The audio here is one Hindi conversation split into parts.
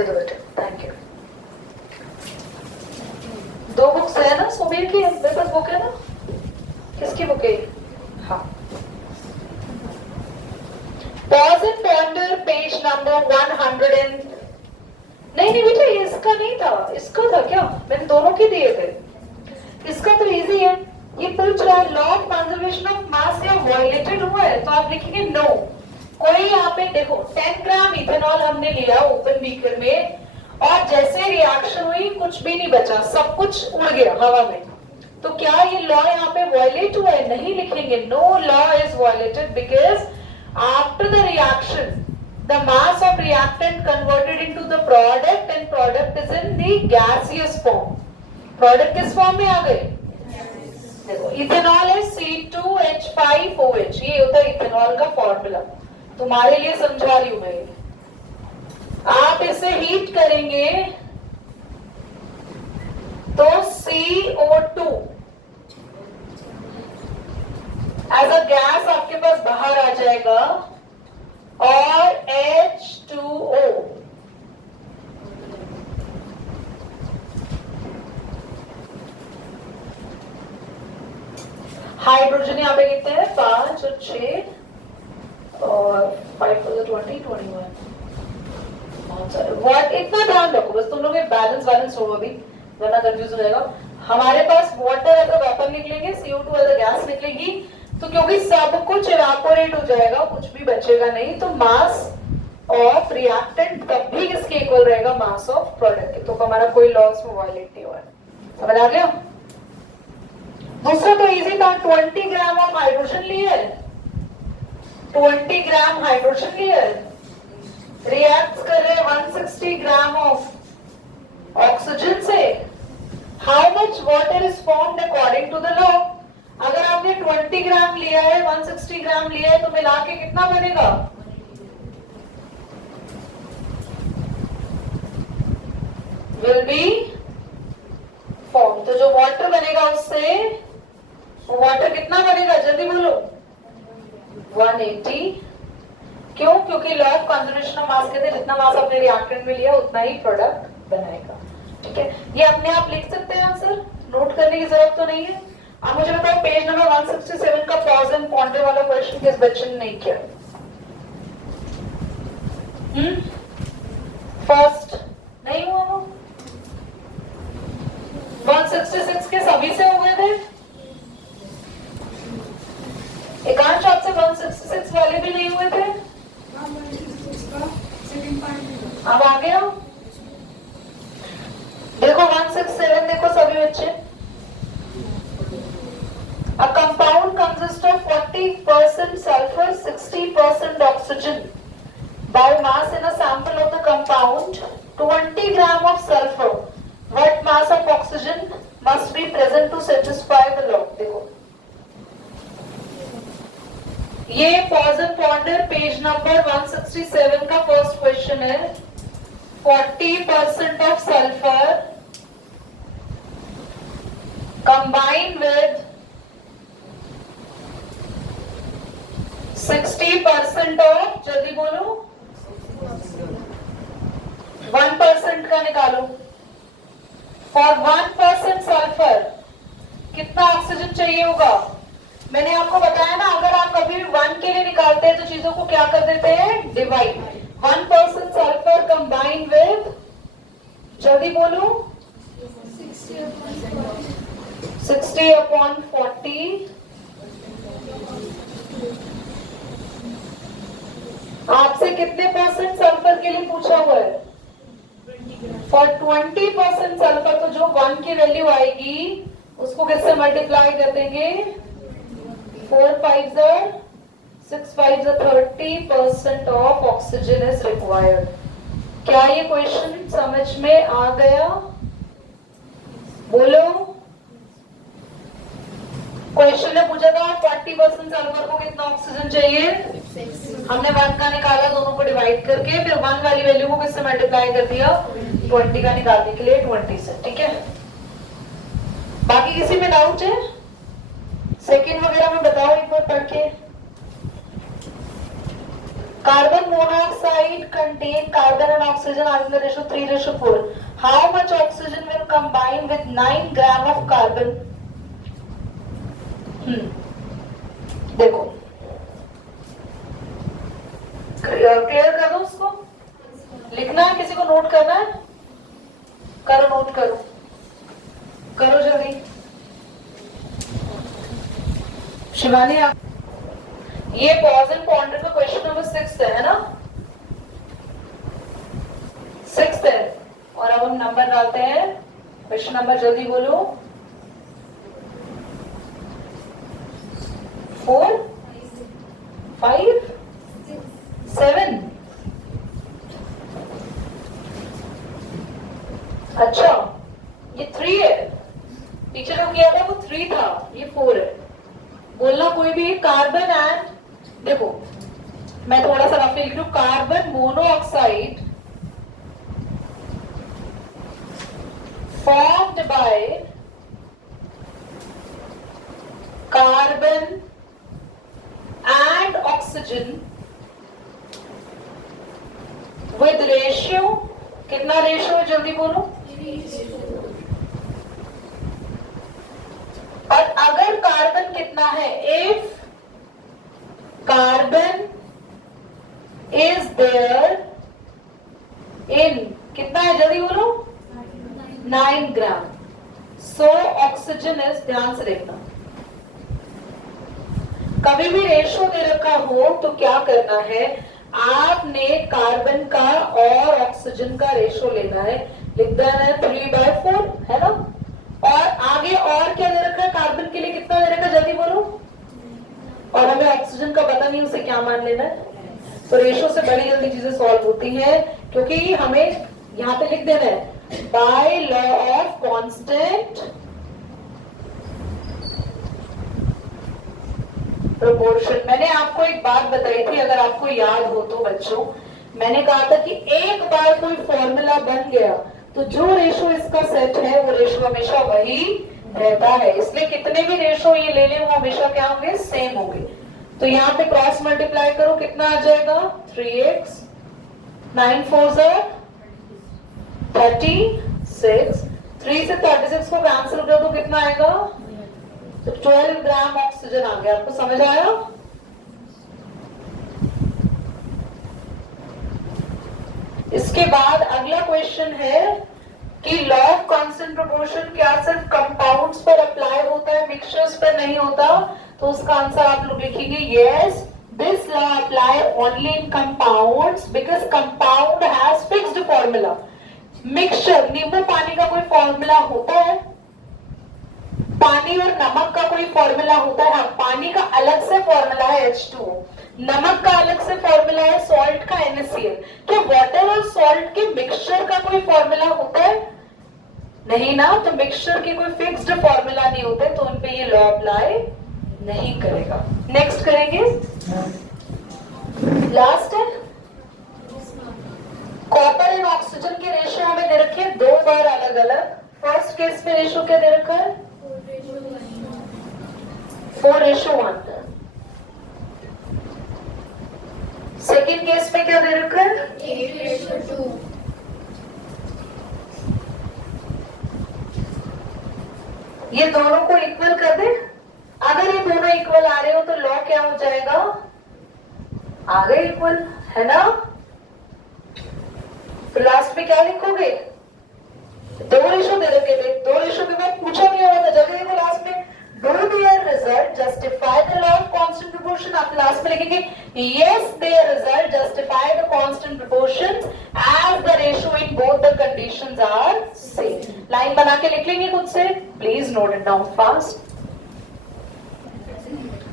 दे दो बेटे, थैंक यू। 2 बुक्स है ना सुबीर की, मेरे पास बुक है ना, किसकी बुक है? हाँ, pause and ponder page number 100 and नहीं बेटा, ये इसका नहीं था, इसका था क्या? मैंने दोनों के दिए थे। इसका तो इजी है, ये पूछ रहा है लॉ ऑफ कंजर्वेशन ऑफ मास या वायलेटेड हुआ है, तो आप लिखेंगे नो। कोई यहाँ पे देखो 10 ग्राम इथेनॉल हमने लिया ओपन बीकर में, और जैसे रिएक्शन हुई कुछ भी नहीं बचा, सब कुछ उड़ गया हवा में, तो क्या ये लॉ यहाँ पे वायलेट हुआ है? नहीं लिखेंगे, no law is violated because after the reaction the mass of reactant converted into the product and product is in the gaseous form. Product किस फॉर्म में आ गए? देखो इथेनॉल है C2H5OH, ये होता है इथेनॉल का फॉर्मूला, तुम्हारे लिए समझा रही हूं मैं। आप इसे हीट करेंगे तो CO2 एज अ गैस आपके पास बाहर आ जाएगा और H2O हाइड्रोजन यहाँ पे कितने हैं? 5 और 6 और 5 20 21 बहुत सारे। वाट इतना ध्यान रखो बस, तुम लोग बैलेंस हो अभी, वरना कंफ्यूज हो जाएगा। हमारे पास वाटर एज अ वेपर निकलेंगे, CO2 एज अ गैस निकलेगी, तो क्योंकि सब कुछ इवापोरेट हो जाएगा, कुछ भी बचेगा नहीं, तो मास ऑफ रिएक्टेंट तब भी किसके इक्वल रहेगा? मास ऑफ प्रोडक्ट के। तो हमारा कोई लॉस में वायलेट नहीं हुआ है, समझ आ गया? दूसरा तो इजी था, 20 ग्राम ऑफ हाइड्रोजन लिए, 20 ग्राम हाइड्रोजन लिए, रिएक्ट कर रहे 160 ग्राम ऑफ ऑक्सीजन से, how much water is formed according to the law? अगर आपने 20 ग्राम लिया है, 160 ग्राम लिया है, तो मिला के कितना बनेगा? Will be form. तो जो वाटर बनेगा उससे, वो वाटर कितना बनेगा? जल्दी बोलो। 180। क्यों? क्योंकि लॉ ऑफ कंजर्वेशन ऑफ मास कहते हैं जितना मास आपने रिएक्टेंट में लिया उतना ही प्रोडक्ट बनाएगा। ठीक है, ये अपने आप लिख सकते हैं आंसर, नोट करने की जरूरत तो नहीं है। अब मुझे बताओ पेज नंबर 167 का पॉज एंड पॉन्डर वाला क्वेश्चन किस बच्चे ने नहीं किया? फर्स्ट नहीं हुआ वो? 166 के सभी से हो गए थे, एकांश आपसे 166 वाले भी नहीं हुए थे। अब आ गया देखो 167, देखो सभी बच्चे, a compound consists of 40% sulfur, 60% oxygen. By mass in a sample of the compound 20 gram of sulfur, what mass of oxygen must be present to satisfy the law? देखो ये pause and ponder page number 167 का फर्स्ट क्वेश्चन है। 40% of sulfur combined with 60% of, जल्दी बोलो, 1% का निकालो। फॉर 1% सल्फर कितना ऑक्सीजन चाहिए होगा? मैंने आपको बताया ना, अगर आप कभी भी 1 के लिए निकालते हैं तो चीजों को क्या कर देते हैं? डिवाइड। 1% सल्फर कंबाइंड विद, जल्दी बोलो, 60/40। आपसे कितने परसेंट सल्फर के लिए पूछा हुआ है? फॉर 20% सल्फर, तो जो 1 की वैल्यू आएगी उसको किससे मल्टीप्लाई कर देंगे? 4 5 6 5 30% ऑफ ऑक्सीजन इज रिक्वायर्ड। क्या ये क्वेश्चन समझ में आ गया? बोलो। क्वेश्चन ने पूछा था 40% सल्फर को कितना ऑक्सीजन चाहिए? हमने 1 का निकाला दोनों को डिवाइड करके, फिर 1 वाली वैल्यू को किससे मल्टीप्लाई कर दिया? 20 का निकालने के लिए 20 से। ठीक है, बाकी किसी में डाउट है? सेकंड वगैरह में बताओ एक बार पढ़ के। Carbon monoxide contain carbon and oxygen are in the ratio 3:4. How much oxygen will combine with 9 gram of carbon? देखो क्लियर कर दो उसको, लिखना है, किसी को नोट करना है? करो, नोट करो, करो जल्दी। शिवानी आप, ये पॉज एंड पॉन्डर का क्वेश्चन नंबर 6 है ना? 6 है। और अब हम नंबर डालते हैं। क्वेश्चन नंबर जल्दी बोलो। 4 5 7। अच्छा, ये 3 है। पीछे जो किया था वो 3 था, ये 4 है। बोलना कोई भी। कार्बन एंड, देखो मैं थोड़ा सा रफली लिख लूं, carbon monoxide formed by carbon and oxygen with ratio, कितना रेशियो है जल्दी बोलो। और अगर कार्बन कितना है, if carbon is there in, कितना है जल्दी बोलो, 9 ग्राम। सो ऑक्सीजन इज, ध्यान से देखना, कभी भी रेशो दे रखा हो तो क्या करना है, आपने कार्बन का और ऑक्सीजन का रेशो लेना है। लिख देना है 3/4, है ना? और आगे और क्या दे रखा है, कार्बन के लिए कितना दे रखा है जल्दी बोलो। और हमें ऑक्सीजन का पता नहीं, उसे क्या मान लेना है। तो रेशो से बड़ी जल्दी चीजें सॉल्व होती हैं, क्योंकि हमें यहां पे लिख देना है by law of constant proportion. मैंने आपको एक बात बताई थी, अगर आपको याद हो तो बच्चों, मैंने कहा था कि एक बार कोई फॉर्मूला बन गया तो जो रेशो इसका सेट है वो रेशो हमेशा वही रहता है। इसलिए कितने भी रेशो ये ले ले वो हमेशा क्या होंगे, सेम होंगे। तो यहाँ पे क्रॉस मल्टीप्लाई करो, कितना आ जाएगा 3x, 9 4 36, 3 से 36 को कैंसिल कर दो, कितना आएगा, तो 12 ग्राम ऑक्सीजन आ गया। आपको समझ आया? इसके बाद अगला क्वेश्चन है कि लॉ ऑफ कांस्टेंट प्रोपोर्शन क्या सिर्फ कंपाउंड्स पर अप्लाई होता है, मिक्सचर्स पर नहीं होता? तो उसका आंसर आप लोग लिखेंगे yes, this law apply only in compounds because compound has fixed formula. Mixture, नींबू पानी का कोई फॉर्मूला होता है? पानी और नमक का कोई फॉर्मूला होता है? पानी का अलग से फॉर्मूला है H2O, नमक का अलग से फॉर्मूला है, सॉल्ट का NaCl। क्या वाटर और सॉल्ट के मिक्सचर का कोई फॉर्मूला होता है? नहीं ना। तो मिक्सचर के कोई फिक्स्ड फॉर्मूला नहीं होते, तो उन पे ये लॉ अप्लाई नहीं करेगा। नेक्स्ट करेंगे, लास्ट है कॉपर एंड ऑक्सीजन के रेशियो हमें दे रखे हैं 2 बार अलग अलग। फर्स्ट केस में रेशियो क्या दे रखा है, 4:1। सेकेंड केस में क्या दे रखा है, 8:2। ये दोनों को इक्वल कर दे। अगर ये दोनों इक्वल आ रहे हो तो लॉ क्या हो जाएगा, आ गए इक्वल, है ना? तो लास्ट में क्या लिखोगे, 2 रेशो दे रखे थे, 2 रेशो के बाद पूछा गया हुआ था, जल्दी देखो लास्ट में, do their result justify the law of constant proportion. आप लास्ट में लिखेंगे yes their result justify the constant proportion as the ratio in both the conditions are same. Line बना के लिख लेंगे खुद से, please note it down fast.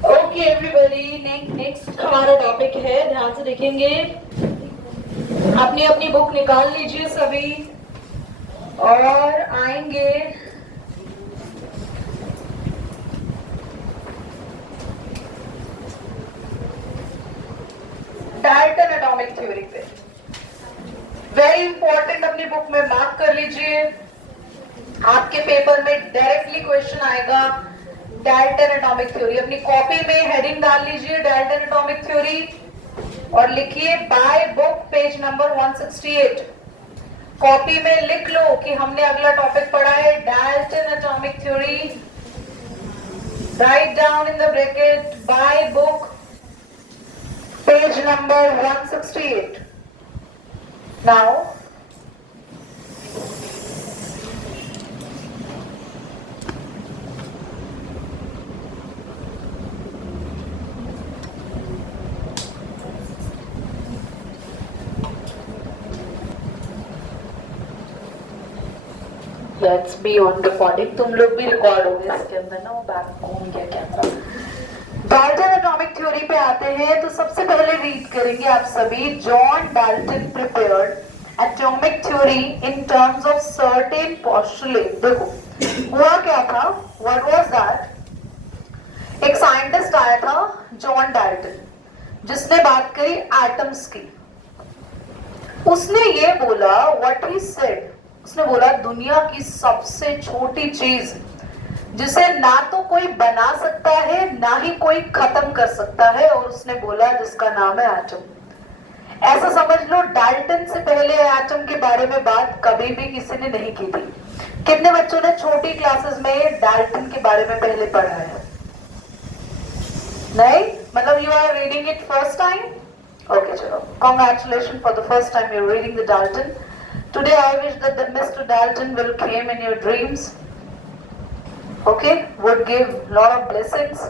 Okay everybody, next हमारा टॉपिक है, ध्यान से देखेंगे, अपनी अपनी बुक निकाल लीजिए सभी और आएंगे डाल्टन एटॉमिक थ्योरी पे। वेरी इंपॉर्टेंट, अपनी बुक में मार्क कर लीजिए, आपके पेपर में डायरेक्टली क्वेश्चन आएगा डाल्टन एटॉमिक थ्योरी। अपनी कॉपी में हेडिंग डाल लीजिए डाल्टन एटॉमिक थ्योरी। और लिखिए by book page number 168। Copy में लिख लो कि हमने अगला टॉपिक पढ़ा है Dalton atomic theory. Write down in the bracket by book page number 168। Now let's be on recording. तुम लोग भी रिकॉर्ड हो गए इसके अंदर ना, वो बैक घूम गया कैमरा। डाल्टन एटॉमिक थ्योरी पे आते हैं तो सबसे पहले रीड करेंगे आप सभी। John Dalton prepared atomic theory in terms of certain postulate. देखो हुआ क्या था, व्हाट वाज दैट, एक साइंटिस्ट आया था जॉन डाल्टन जिसने बात करी एटम्स की। उसने ये बोला, व्हाट ही सेड, उसने बोला दुनिया की सबसे छोटी चीज जिसे ना तो कोई बना सकता है ना ही कोई खत्म कर सकता है, और उसने बोला जिसका नाम है एटम। ऐसा समझ लो डाल्टन से पहले एटम के बारे में बात कभी भी किसी ने नहीं की थी। कितने बच्चों ने छोटी क्लासेस में डाल्टन के बारे में पहले पढ़ा है? नहीं, मतलब you are reading it first time. Okay चलो, congratulation for the first time you are reading the Dalton. Today I wish that the Mr. Dalton will came in your dreams. Okay, would give lot of blessings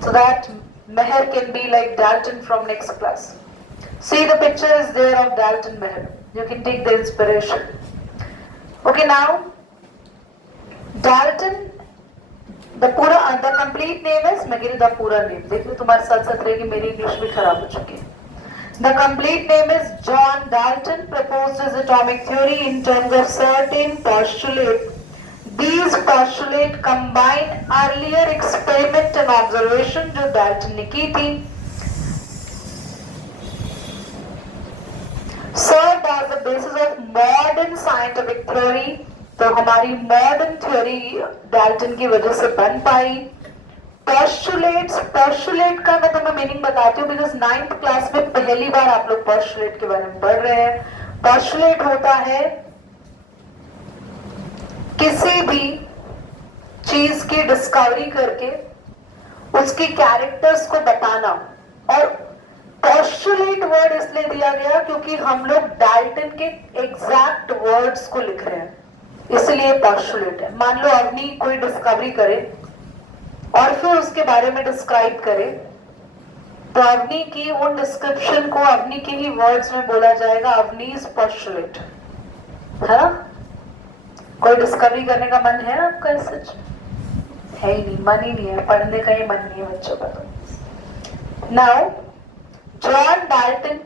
so that Meher can be like Dalton from next class. See the picture is there of Dalton Meher. You can take the inspiration. Okay, now Dalton, the complete name is, मैं कह रही the पूरा name, देखो तुम्हारे साथ साथ रहेगी, मेरी इंग्लिश भी खराब हो चुकी है। The complete name is John Dalton proposed his atomic theory in terms of certain postulates. These postulates combine earlier experiment and observation जो Dalton ने की थी, served as the basis of modern scientific theory। तो हमारी modern theory Dalton की वजह से बन पाई। पोस्टुलेट्स, पोस्टुलेट का मैं तुम्हें मीनिंग बताती हूँ बिकॉज 9th क्लास में पहली बार आप लोग पोस्टुलेट के बारे में पढ़ रहे हैं। पोस्टुलेट होता है किसी भी चीज की डिस्कवरी करके उसकी कैरेक्टर्स को बताना, और पोस्टुलेट वर्ड इसलिए दिया गया क्योंकि हम लोग डाल्टन के एग्जैक्ट वर्ड्स को लिख रहे हैं, इसलिए पोस्टुलेट है। मान लो अवनी कोई डिस्कवरी करे और फिर उसके बारे में डिस्क्राइब करे, तो अवनी की उन डिस्क्रिप्शन को अवनी के ही वर्ड्स में बोला जाएगा अवनीज पोस्टुलेट, है ना? कोई डिस्कवरी करने का मन है आपका? सच है ही नहीं, मन ही नहीं है, पढ़ने का ही मन नहीं है बच्चों का। तो now John Dalton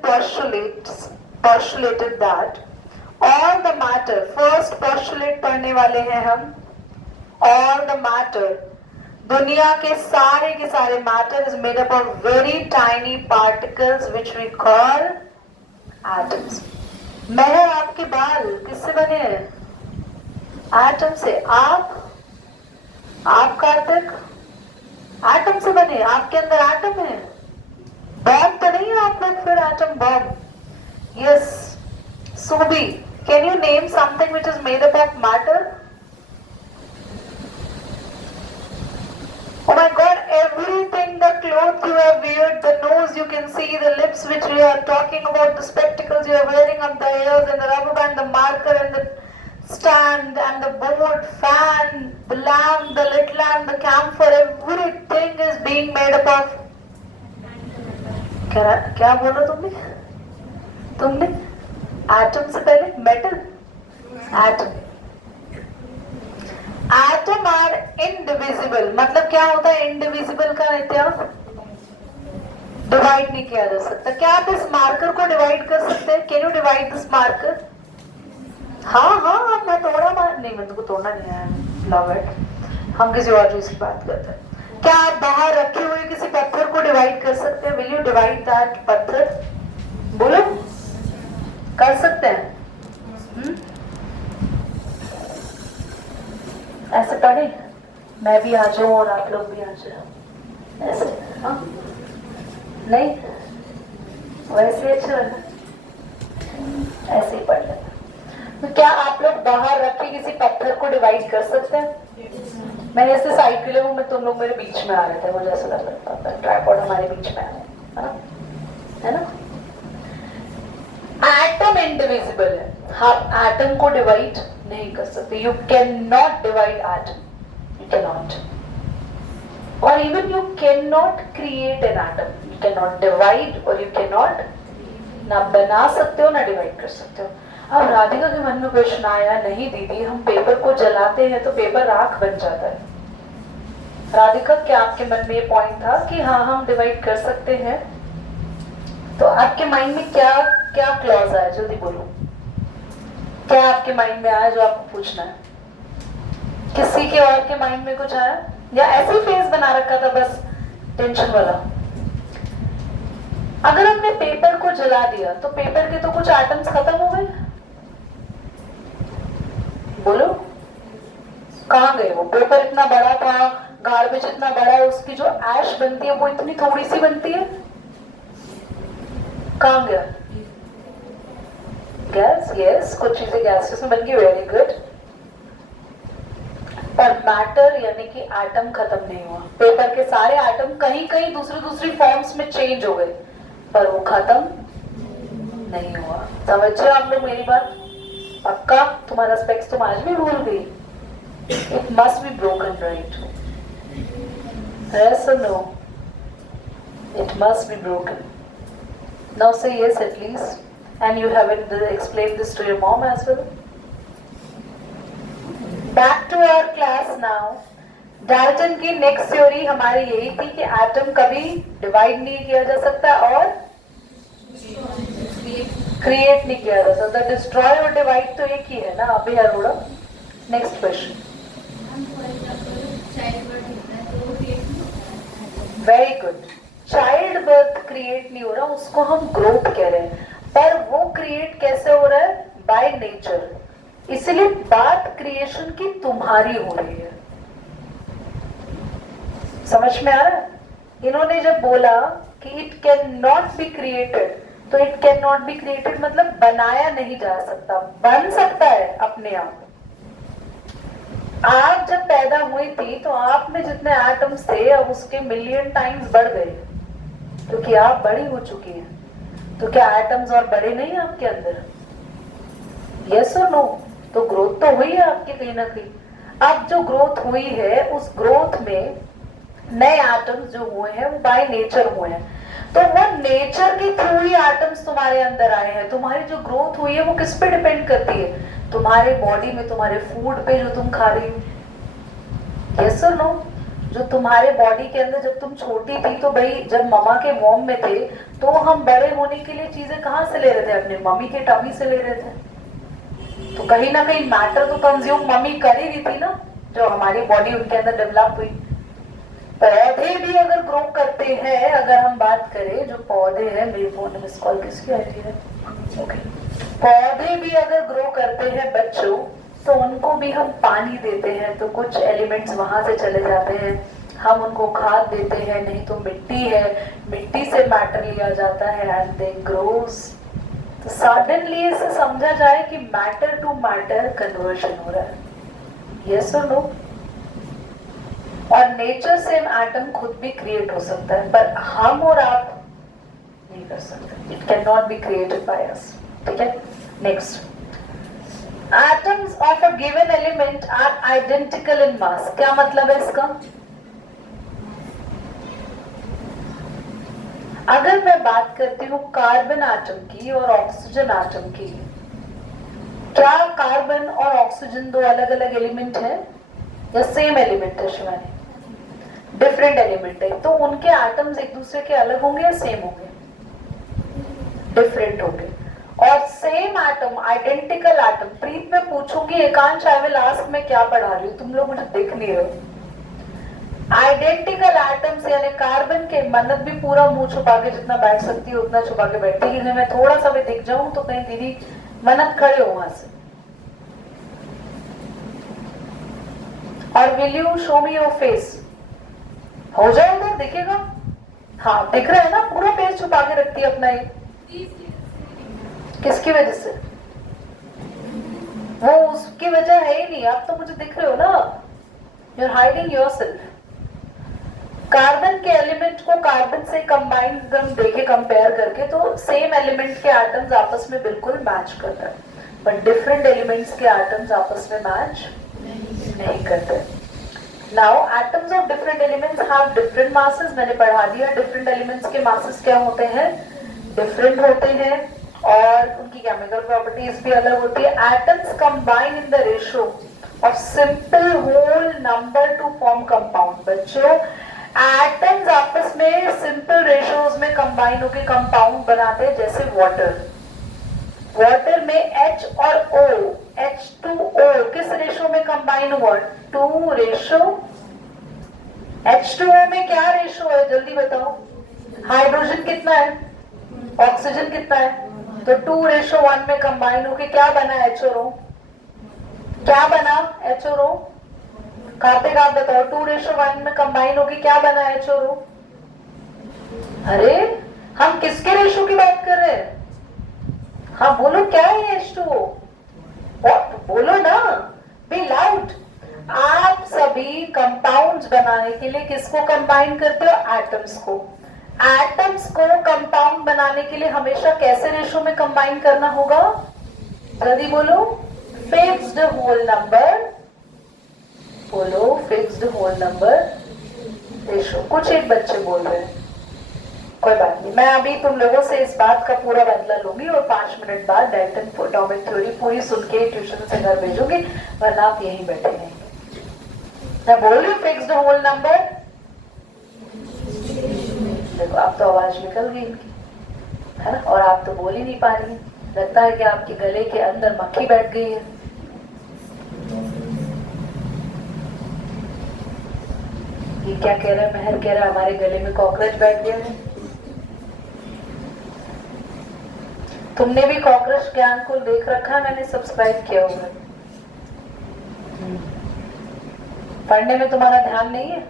postulated that all the matter, first postulate पढ़ने वाले हैं हम। all the matter, दुनिया के सारे matter is made up of very tiny particles which we call atoms. महर आपके बाल किससे बने हैं? एटम से। आप कार्तिक एटम से बने, आपके अंदर एटम है। बॉम्ब तो नहीं है आप लोग फिर? Atom bomb, yes. Subi, can you name something which is made up of matter? Oh my God, everything, the clothes you have wear, the nose you can see, the lips which we are talking about, the spectacles you are wearing on the ears, and the rubber band, the marker and the stand and the board, fan, the lamp, the lit lamp, the camphor, everything is being made up of क्या बोला तुमने? एटम से पहले metal, atom. Atom are indivisible, मतलब क्या होता है इनडिविजिबल का नित्या? डिवाइड नहीं किया जा सकता। क्या आप इस मार्कर को डिवाइड कर सकते हैं? Can you divide this marker? हाँ, मैं तोड़ा नहीं, मैं तुमको तोड़ना नहीं आया, लव इट। हम किसी और चीज की बात करते हैं। क्या आप बाहर रखे हुए किसी पत्थर को डिवाइड कर सकते हैं? विल यू डिवाइड दैट पत्थर? बोलो, कर सकते हैं? ऐसे पढ़े, मैं भी आ जाऊं और आप लोग भी आ जाओ, ऐसे? हाँ नहीं, वैसे अच्छा लगा, ऐसे ही पढ़ लेना। तो क्या आप लोग बाहर रख के किसी पत्थर को डिवाइड कर सकते हैं? मैंने ऐसे साइकिल में तुम लोग मेरे बीच में आ रहे थे, मुझे ऐसा लग रहा था ट्राइपॉड हमारे बीच में आ रहा है ना? एटम इंडिविजिबल है, आप एटम को डिवाइड नहीं कर सकते। You can not divide atom, you can not, और even you can not create an atom, you can not divide और यू कैन नॉट, ना बना सकते हो ना डिवाइड कर सकते हो। अब राधिका के मन में क्वेश्चन आया, नहीं दीदी हम पेपर को जलाते हैं तो पेपर राख बन जाता है। राधिका क्या आपके मन में ये पॉइंट था कि हाँ हम डिवाइड कर सकते हैं? तो आपके माइंड में क्या क्या क्लॉज आया, जल्दी बोलो, क्या आपके माइंड में आया जो आपको पूछना है? किसी के और के माइंड में कुछ आया, या ऐसे फेस बना रखा था बस टेंशन वाला? अगर हमने पेपर को जला दिया तो पेपर के तो कुछ एटम्स खत्म हो गए, बोलो कहाँ गए वो? पेपर इतना बड़ा था, गार्बेज इतना बड़ा है, उसकी जो ऐश बनती है वो इतनी थोड़ी सी बनती है, कहाँ गया? गैस, यस, कुछ चीजें गैसेस में बन गई, वेरी गुड। पर मैटर यानी कि एटम खत्म नहीं हुआ। पेपर के सारे एटम कहीं कहीं दूसरी दूसरी फॉर्म्स में चेंज हो गए, पर वो खत्म नहीं हुआ। समझ रहे आप लोग मेरी बात? पक्का? तुम्हारा स्पेक्स तुम आज भी भूल गई? It must be broken, right? Yes or no? It must be broken. Now say yes at least. And you haven't explained this to your mom as well. Back to our class now. Dalton की नेक्स्ट थ्योरी हमारी यही थी कि एटम कभी डिवाइड नहीं किया जा सकता और क्रिएट नहीं किया जा सकता। डिस्ट्रॉय और डिवाइड तो एक ही है ना अभी Arora. Next question. Very good. Child birth create नहीं हो रहा, उसको हम ग्रोथ कह रहे हैं, पर वो क्रिएट कैसे हो रहा है? By nature. इसलिए बात क्रिएशन की तुम्हारी हो रही है। समझ में आ रहा है? इन्होंने जब बोला कि it can not be created, तो it can not be created मतलब बनाया नहीं जा सकता। बन सकता है अपने आप। आप जब पैदा हुई थी तो आप में जितने एटम्स थे अब उसके मिलियन टाइम्स बढ़ गए, क्योंकि आप बड़ी हो चुकी हैं। तो क्या एटम्स और बड़े नहीं है आपके अंदर? यस और नो? तो ग्रोथ तो हुई है आपकी कहीं ना कहीं। अब जो ग्रोथ हुई है उस ग्रोथ में नए एटम्स जो हुए हैं वो बाय नेचर हुए हैं, तो वो नेचर के थ्रू ही एटम्स तुम्हारे अंदर आए हैं। तुम्हारी जो ग्रोथ हुई है वो किस पे डिपेंड करती है? तुम्हारे बॉडी में, तुम्हारे फूड पे जो तुम खा रही हो। यस और नो? जो तुम्हारे बॉडी के अंदर जब तुम छोटी थी तो भाई जब मम्मा के वॉम में थे तो हम बड़े होने के लिए चीजें कहाँ से ले रहे थे? अपने मम्मी के टमी से ले रहे थे। तो कहीं ना कहीं मैटर तो कंज्यूम मम्मी कर ही रही थी ना, जो हमारी बॉडी उनके अंदर डेवलप हुई। पौधे भी अगर ग्रो करते हैं, अगर हम बात करें जो पौधे हैं, मेरे फोन में मिस कॉल किसकी आ रही है? ओके। पौधे भी अगर ग्रो करते हैं बच्चों, तो उनको भी हम पानी देते हैं तो कुछ एलिमेंट्स वहां से चले जाते हैं, हम उनको खाद देते हैं, नहीं तो मिट्टी है, मिट्टी से मैटर लिया जाता है एंड दे ग्रोस। तो सडनली इसे समझा जाए कि मैटर टू मैटर कन्वर्जन हो रहा है। यस और नो? और नेचर से एटम खुद भी क्रिएट हो सकता है, पर हम और आप नहीं कर सकते। It can not be created by us. ठीक है? Next. Atoms of a given element are identical in mass. क्या मतलब है इसका? अगर मैं बात करती हूँ कार्बन एटम की और ऑक्सीजन एटम की, क्या कार्बन और ऑक्सीजन दो अलग अलग एलिमेंट है या सेम एलिमेंट है? शिवानी, डिफरेंट एलिमेंट है। तो उनके एटम्स एक दूसरे के अलग होंगे या सेम होंगे? डिफरेंट होंगे। और सेम एटम, आइडेंटिकल एटम, प्रीत में पूछूंगी, एकांश आई विल आस्क मैं क्या पढ़ा रही हूँ, तुम लोग मुझे देख नहीं रहे। आइडेंटिकल एटम्स यानी कार्बन के, मन्नत भी पूरा मुंह छुपा के जितना बैठ सकती है उतना छुपा के बैठती है, मैं थोड़ा सा भी दिख जाऊं तो कहीं दीदी मन्नत खड़े हो वहां से। और will you show me your face? हो जाए उधर, दिखेगा? हाँ दिख रहा है ना, पूरा फेस छुपा के रखती है अपना। किसकी वजह से? वो उसकी वजह है ही नहीं, आप तो मुझे दिख रहे हो ना, you are hiding yourself. Carbon के एलिमेंट को कार्बन से कंबाइन हम देखे कंपेयर करके तो सेम एलिमेंट के एटम्स आपस में बिल्कुल मैच करते हैं, बट डिफरेंट एलिमेंट्स के एटम्स आपस में मैच नहीं करते। Now atoms of different elements have different masses, मैंने पढ़ा दिया डिफरेंट एलिमेंट्स के मासेस क्या होते हैं, डिफरेंट होते हैं और उनकी केमिकल प्रॉपर्टीज भी अलग होती है। Atoms combine in the ratio of simple whole number to form compound. बच्चों एटम्स आपस में सिंपल रेशियोज में कंबाइन होकर कंपाउंड बनाते हैं, जैसे वाटर। वाटर में H और O, H2O किस रेशो में कंबाइन हुआ, 2 रेशो। H2O में क्या रेशो है जल्दी बताओ, हाइड्रोजन कितना है, ऑक्सीजन कितना है, तो 2:1 में कंबाइन होके क्या बना HO, क्या बना HO। कार्तिक आप बताओ 2:1 में कंबाइन होके क्या बना HO। अरे हम किसके रेशो की बात कर रहे हैं, हाँ बोलो क्या है H2O, बोलो ना, बी लाउड। आप सभी कंपाउंड्स बनाने के लिए किसको कंबाइन करते हो, एटम्स को। एटम्स को कंपाउंड बनाने के लिए हमेशा कैसे रेशो में कंबाइन करना होगा, जल्दी बोलो, फिक्स्ड होल नंबर, बोलो फिक्स्ड होल नंबर रेशो। कुछ एक बच्चे बोल रहे हैं, कोई बात नहीं, मैं अभी तुम लोगों से इस बात का पूरा बदला लूंगी और 5 मिनट बाद डाल्टन एटॉमिक थ्योरी पूरी सुन के ट्यूशन से घर भेजूंगी, वरना आप यहीं बैठे रहेंगे। मैं बोल रही हूँ फिक्स्ड होल नंबर, देखो अब तो आवाज निकल गई इनकी, है ना, और आप तो बोल ही नहीं पा रही है, लगता है कि आपके गले के अंदर मक्खी बैठ गई है। ये क्या कह रहा है महर, कह रहा है हमारे गले में कॉकरोच बैठ गया है। तुमने भी कॉकरोच ज्ञान को देख रखा, मैंने सब्सक्राइब किया हुआ, पढ़ने में तुम्हारा ध्यान नहीं है।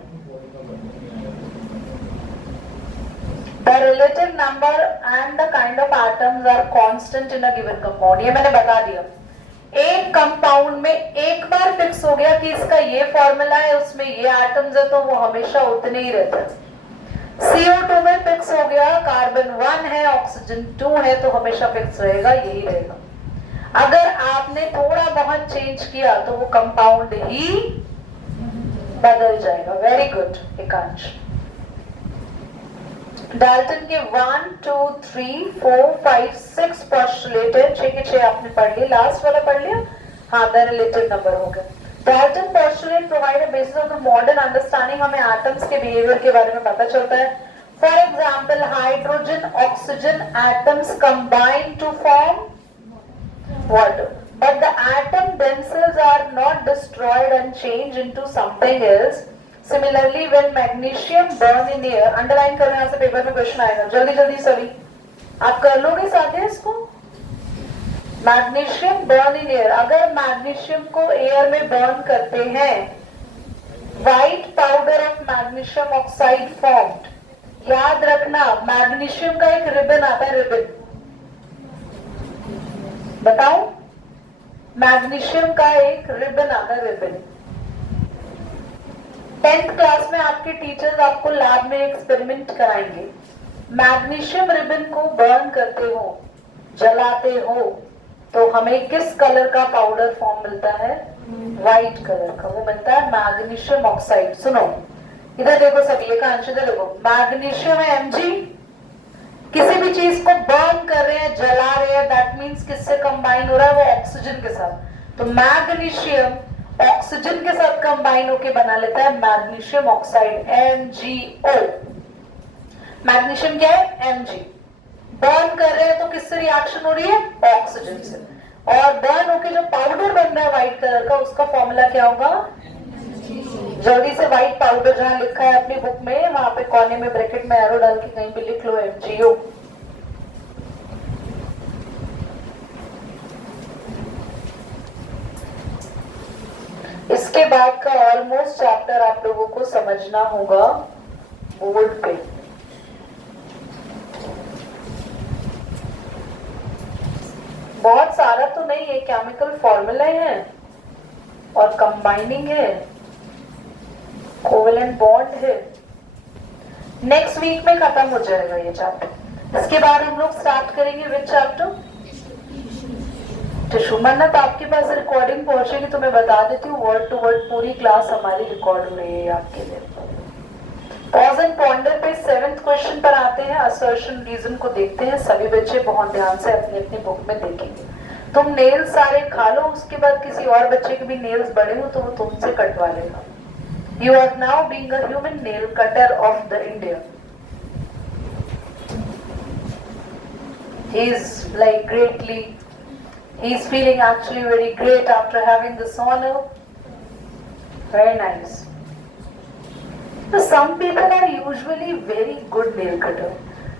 The relative number and the kind of atoms are constant in a given compound, ये मैंने बता दिया। एक कंपाउंड में एक बार फिक्स हो गया कि इसका ये फॉर्मूला है, उसमें ये एटम्स है, तो वो हमेशा उतने ही रहते हैं। CO2 में फिक्स हो गया, कार्बन 1 है, ऑक्सीजन 2 है, तो हमेशा फिक्स रहेगा, यही रहेगा। अगर आपने थोड़ा बहुत चेंज किया तो वो कंपाउंड ही बदल जाएगा। वेरी गुड एकांश। डाल्टन के 1 2 3 4 5 6 पोस्टुलेटेड, 6 के 6 आपने पढ़ लिए, लास्ट वाला पढ़ लिया, हाँ द रिलेटिव नंबर हो गया। Dalton postulate provide a basis of the modern understanding, हमें atoms के behavior के बारे में पता चलता है। For example, hydrogen, oxygen atoms combine to form water, but the atom themselves are not destroyed and changed into something else. Similarly, when magnesium burn in air, underline करना, यहाँ से पेपर में क्वेश्चन आएगा, जल्दी जल्दी सभी आप कर लोगे साथ ही इसको। मैग्नीशियम बर्न इन एयर, अगर मैग्नीशियम को एयर में बर्न करते हैं, white powder of magnesium oxide formed. याद रखना मैग्नीशियम का एक रिबन आता है, रिबन बताओ, मैग्नीशियम का एक रिबन आता है, रिबन। 10th क्लास में आपके टीचर्स आपको लैब में एक्सपेरिमेंट कराएंगे, मैग्नीशियम रिबन को बर्न करते हो, जलाते हो, तो हमें किस कलर का पाउडर फॉर्म मिलता है, व्हाइट कलर का, वो मिलता है मैग्नीशियम ऑक्साइड। सुनो इधर देखो सभी, एक आंसर इधर देखो, मैग्नीशियम है Mg, किसी भी चीज को बर्न कर रहे हैं, जला रहे हैं, दैट मींस किससे कंबाइन हो रहा है, वो ऑक्सीजन के साथ, तो मैग्नीशियम ऑक्सीजन के साथ कंबाइन होके बना लेता है मैग्नीशियम ऑक्साइड MgO। मैग्नीशियम क्या है, Mg, बर्न कर रहे हैं तो किससे रिएक्शन हो रही है, ऑक्सीजन से, और बर्न होके जो पाउडर बन रहा है व्हाइट कलर का, उसका फॉर्मूला क्या होगा, जल्दी से व्हाइट पाउडर जहां लिखा है अपनी बुक में, वहां पे कोने में ब्रैकेट में एरो डाल के कहीं भी लिख लो MgO। इसके बाद का ऑलमोस्ट चैप्टर आप लोगों को समझना होगा बोर्ड पे। बहुत सारा तो नहीं है, केमिकल फॉर्मूला है और कंबाइनिंग है, कोवेलेंट बॉन्ड है। नेक्स्ट वीक में खत्म हो जाएगा ये चैप्टर। इसके बाद हम लोग स्टार्ट करेंगे विच चैप्टर? टिश्यू। मन्नत आपके पास रिकॉर्डिंग पहुंचेगी तो मैं बता देती हूँ, वर्ड टू वर्ड पूरी क्लास हमारी रिकॉर्ड हो रही है आपके लिए। पॉज एंड पॉन्डर पे 7th क्वेश्चन पर आते हैं, असर्शन रीजन को देखते हैं। सभी बच्चे बहुत ध्यान से अपनी अपनी बुक में देखेंगे। तुम नेल्स सारे खा लो, उसके बाद किसी और बच्चे के भी नेल्स बड़े हो तो वो तुमसे कटवा लेगा। You are now being a human nail cutter of the India. He is like greatly, he is feeling actually very great after having this honor. Very nice. So some people are usually very good nail cutter.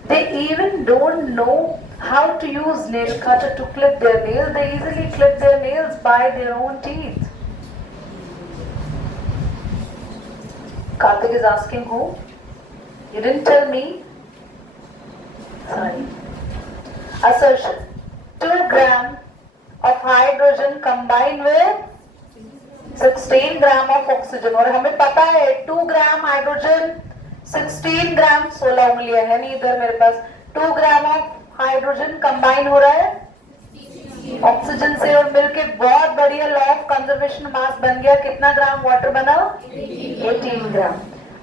They even don't know how to use nail cutter to clip their nails. They easily clip their nails by their own teeth. Karthik is asking who? You didn't tell me? Sorry. Assertion. 2 grams of hydrogen combined with 16 grams of oxygen. और हमें पता है 2 ग्राम हाइड्रोजन 16 ग्राम 16 उंगलियां है नहीं इधर मेरे पास। 2 ग्राम ऑफ हाइड्रोजन कंबाइन हो रहा है ऑक्सीजन से और मिलके बहुत बढ़िया लॉ ऑफ कंजर्वेशन मास बन गया। कितना ग्राम वाटर बना? 18 gram.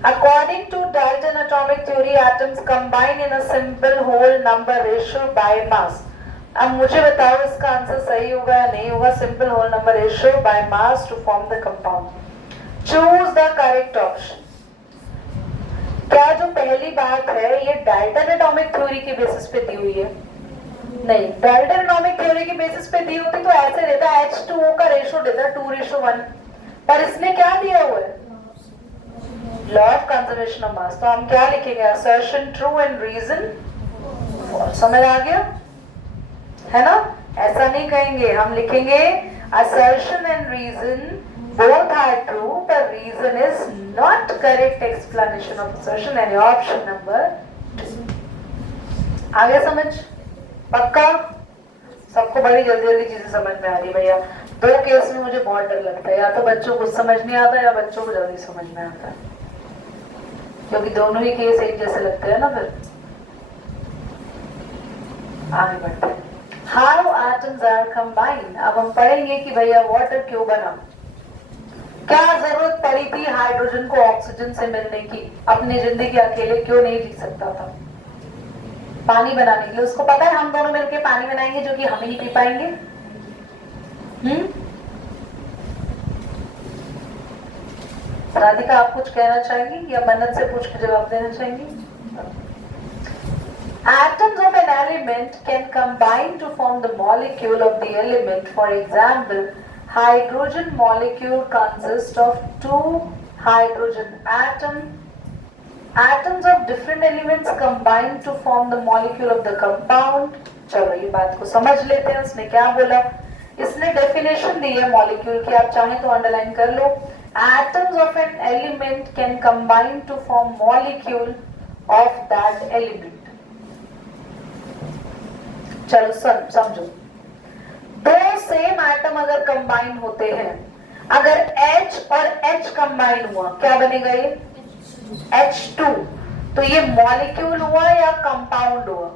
According to Dalton atomic theory atoms combine in a simple whole number ratio by mass. अब मुझे बताओ इसका आंसर सही होगा या नहीं होगा? Simple whole number ratio by mass to form the compound. Choose the correct option. क्या जो पहली बात है ये डाल्टन एटॉमिक थ्योरी के बेसिस पे दी हुई है? नहीं, डाल्टन एटॉमिक थ्योरी के बेसिस पे दी होती तो ऐसे देता H2O का रेशियो देता 2:1, पर इसने क्या दिया हुआ है? Law of conservation of mass. तो हम क्या लिखेंगे? Assertion true and reason false. समझ आ गया है ना? ऐसा नहीं कहेंगे, हम लिखेंगे assertion and reason both are true, but reason is not correct explanation of assertion and option number 2. आ गया समझ? पक्का? सबको बड़ी जल्दी जल्दी चीजें समझ में आ रही भैया। 2 केस में मुझे बहुत डर लगता है, या तो बच्चों को समझ नहीं आता या बच्चों को जल्दी समझ में आता है, क्योंकि दोनों ही केस एक जैसे लगते हैं ना। फिर आगे बढ़ते हैं। How atoms are combined। अब हम पढ़ेंगे कि भैया वाटर क्यों बना, क्या जरूरत पड़ी थी हाइड्रोजन को ऑक्सीजन से मिलने की, अपनी जिंदगी अकेले क्यों नहीं जी सकता था पानी बनाने के लिए। उसको पता है हम दोनों मिलकर पानी बनाएंगे जो कि हम ही नहीं पी पाएंगे। राधिका आप कुछ कहना चाहेंगी या मन्नत से पूछ के जवाब देना चाहेंगी? Atoms of an element can combine to form the molecule of the element. For example, hydrogen molecule consists of 2 hydrogen atoms of different elements combine to form the molecule of the compound. चलो ये बात को समझ लेते हैं। उसने क्या बोला? इसने डेफिनेशन दी है मॉलिक्यूल की, आप चाहें तो अंडरलाइन कर लो। Atoms of an element can combine to form molecule of that element. चलो समझो, 2 सेम एटम अगर कंबाइन होते हैं, अगर H और H कंबाइन हुआ क्या बनेगा? ये H2। तो ये मॉलिक्यूल हुआ या कंपाउंड हुआ?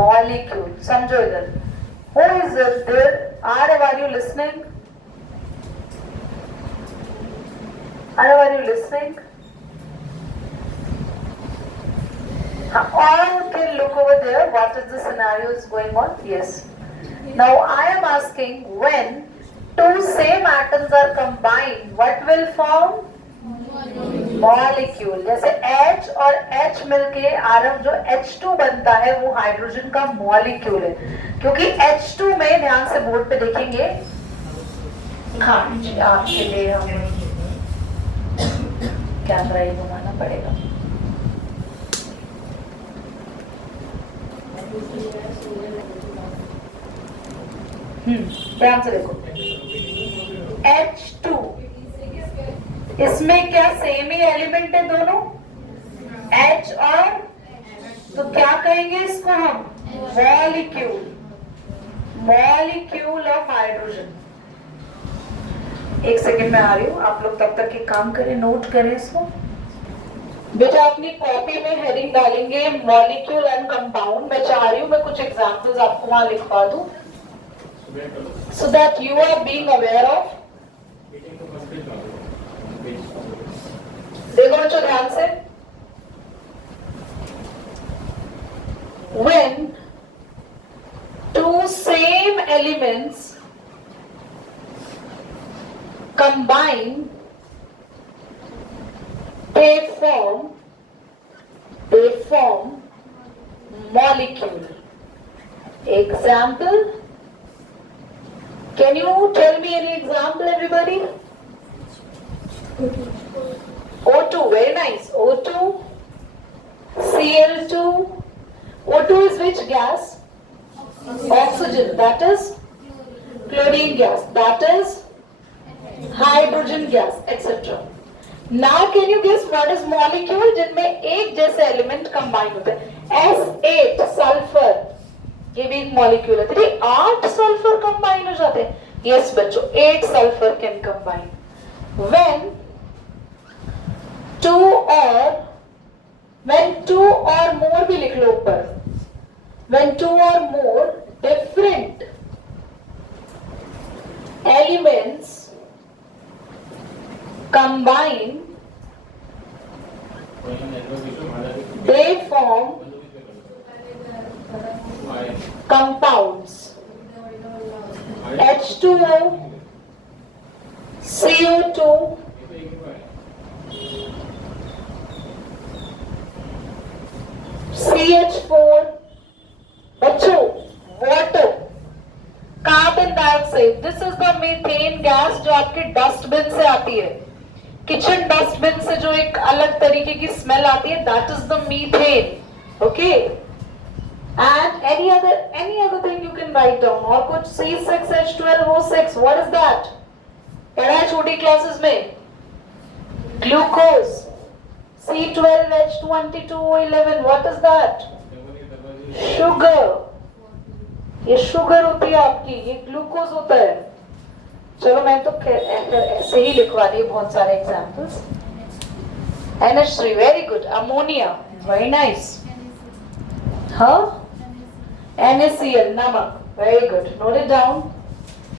मॉलिक्यूल। समझो इधर। Who is there? Are you listening? Are you listening? All can look over there. What is the scenario is going on? Yes. Now I am asking, when 2 same atoms are combined, what will form? Molecule. जैसे H और H मिलके आरव जो H2 बनता है वो हाइड्रोजन का मॉलिक्यूल है, क्योंकि H2 में ध्यान से बोर्ड पे देखेंगे। हाँ जी, आपके लिए हमें कैमरा ही घुमाना पड़ेगा। ध्यान से देखो, H2 इसमें क्या सेम ही एलिमेंट है दोनों, H और, तो क्या कहेंगे इसको हम? मॉलिक्यूल। Molecule of hydrogen. एक सेकेंड में आ रही हूँ, आप लोग तब तक एक काम करें, नोट करें इसको। बेटा अपनी कॉपी में हेडिंग डालेंगे मॉलिक्यूल एंड कंपाउंड। मैं चाह रही हूँ मैं कुछ एग्जांपल्स आपको वहां लिखवा दूं, so that you are being aware of. देखो बच्चों ध्यान से, when two same elements combine, they form molecule. Example, can you tell me any example everybody? O2, very nice. O2, Cl2. O2 is which gas? Oxygen. That is chlorine gas. That is hydrogen gas, etc. Now can you guess what is molecule जिनमें एक जैसे एलिमेंट कंबाइन होते हैं? S8 सल्फर, ये भी एक मॉलिक्यूल है। तो 8 सल्फर कंबाइन हो जाते हैं। यस बच्चों, 8 sulphur can combine when two or more भी लिख लो ऊपर, when two or more different elements combine, they form compounds. H2O, CO2, CH4, बच्चों water, carbon dioxide. This is the methane gas जो आपके डस्टबिन से आती है, किचन डस्टबिन से जो एक अलग तरीके की स्मेल आती है, that is the methane. Okay, and any other thing you can write down. और कुछ C6H12O6, व्हाट इज दैट? पढ़ा है छोटी क्लासेस में। Glucose, C12H22O11, what is that? Sugar. ये शुगर होती है आपकी, ये ग्लूकोज होता है। चलो मैं तो ऐसे ही लिखवा दी बहुत सारे examples. NH3, very good. Ammonia, very nice. हाँ, NaCl, नमक, very good, note it down.